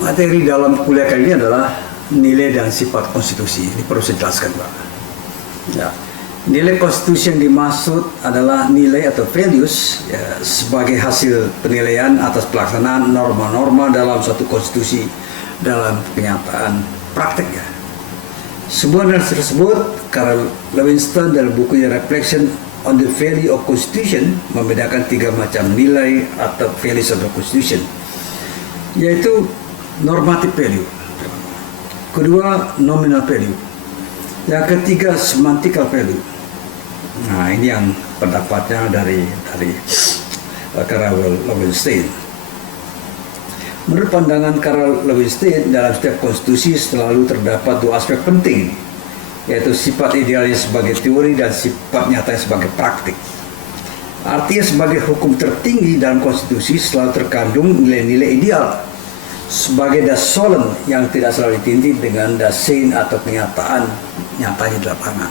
Materi dalam kuliah kali ini adalah nilai dan sifat konstitusi. Ini perlu saya jelaskan, Pak. Ya. Nilai konstitusi yang dimaksud adalah nilai atau values ya, sebagai hasil penilaian atas pelaksanaan norma-norma dalam suatu konstitusi dalam kenyataan praktek ya. Sebuah nilai tersebut, Carl Levinston dalam bukunya Reflection on the Value of Constitution membedakan 3 macam nilai atau values of the Constitution, yaitu normative value, kedua nominal value, yang ketiga semantical value. Nah, ini yang pendapatnya dari Carl Levinston. Menurut pandangan Carl Levinston, dalam setiap konstitusi selalu terdapat 2 aspek penting, yaitu sifat idealnya sebagai teori dan sifat nyatanya sebagai praktik. Artinya sebagai hukum tertinggi dalam konstitusi selalu terkandung nilai-nilai ideal sebagai dasolen yang tidak selalu ditindih dengan dasein atau kenyataan nyatanya di lapangan.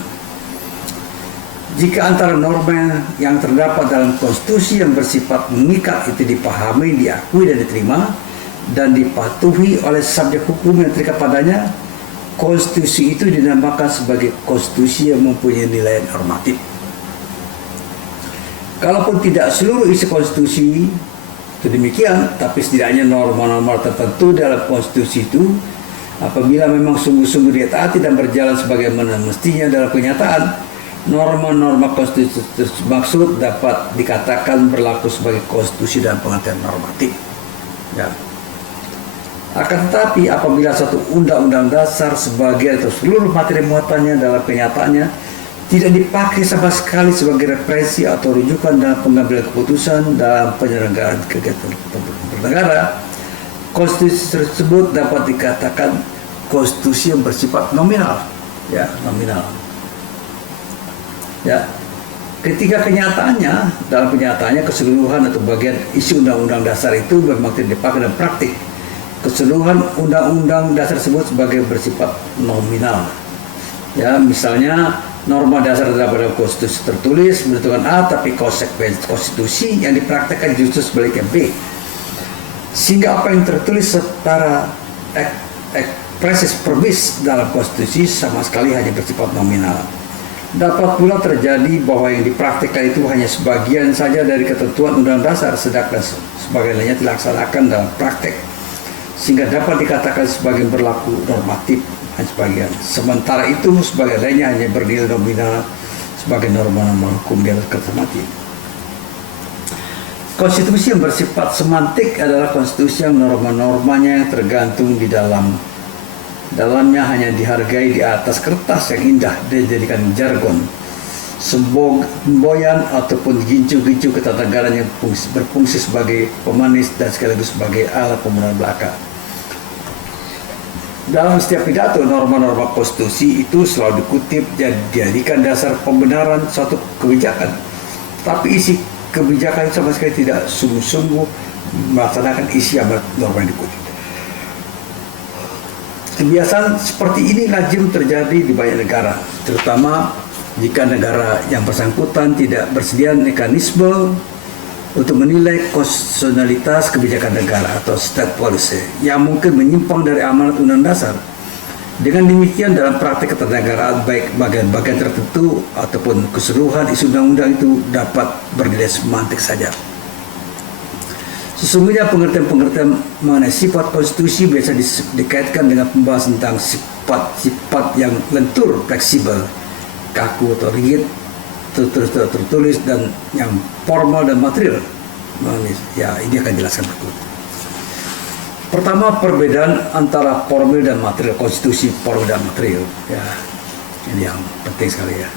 Jika antara norma yang terdapat dalam konstitusi yang bersifat mengikat itu dipahami, diakui dan diterima dan dipatuhi oleh subjek hukum yang terikat padanya, konstitusi itu dinamakan sebagai konstitusi yang mempunyai nilai normatif. Kalaupun tidak seluruh isi konstitusi itu demikian, tapi setidaknya norma-norma tertentu dalam konstitusi itu apabila memang sungguh-sungguh ditaati dan berjalan sebagaimana mestinya dalam kenyataan, norma-norma konstitusi maksud dapat dikatakan berlaku sebagai konstitusi dalam pengertian normatif. Ya. Akan tetapi apabila satu undang-undang dasar sebagian atau seluruh materi muatannya dalam kenyataannya tidak dipakai sama sekali sebagai referensi atau rujukan dalam pengambilan keputusan dalam penyelenggaraan kegiatan bernegara, konstitusi tersebut dapat dikatakan konstitusi yang bersifat nominal, ya nominal. Ya, ketika kenyataannya dalam kenyataannya keseluruhan atau bagian isi undang-undang dasar itu memang tidak dipakai dalam praktik, keseluruhan undang-undang dasar tersebut sebagai bersifat nominal. Ya, misalnya norma dasar dalam konstitusi tertulis menentukan A, tapi konsekuensi konstitusi yang dipraktekkan justru sebaliknya B. Sehingga apa yang tertulis secara expressis verbis dalam konstitusi sama sekali hanya bersifat nominal. Dapat pula terjadi bahwa yang dipraktekkan itu hanya sebagian saja dari ketentuan undang dasar, sedangkan sebagian lainnya dilaksanakan dalam praktek, sehingga dapat dikatakan sebagai berlaku normatif sebagian. Sementara itu sebagian lainnya hanya bernilai nominal sebagai norma-norma hukum di atas kertas mati. Konstitusi yang bersifat semantik adalah konstitusi yang norma-normanya yang tergantung di dalamnya hanya dihargai di atas kertas yang indah dan dijadikan jargon, semboyan ataupun gincu-gincu ketatanegaraan yang berfungsi sebagai pemanis dan sekaligus sebagai alat pembenaran belaka. Dalam setiap pidato, norma-norma konstitusi itu selalu dikutip dan dijadikan dasar pembenaran suatu kebijakan. Tapi isi kebijakan sama sekali tidak sungguh-sungguh melaksanakan isi norma yang dikutip. Kebiasaan seperti ini lazim terjadi di banyak negara, terutama jika negara yang bersangkutan tidak bersedia mekanisme untuk menilai konstitusionalitas kebijakan negara atau state policy yang mungkin menyimpang dari amanat undang dasar. Dengan demikian dalam praktik ketatanegaraan baik bagian-bagian tertentu ataupun keseluruhan isi undang-undang itu dapat bernilai semantik saja. Sesungguhnya pengertian-pengertian mengenai sifat konstitusi biasa dikaitkan dengan pembahasan tentang sifat-sifat yang lentur, fleksibel, kaku atau rigid, tertulis dan yang formal dan material. Ya, ini akan jelaskan berikut. Pertama, perbedaan antara formal dan material konstitusi, formal dan material. Ya, ini yang penting sekali ya.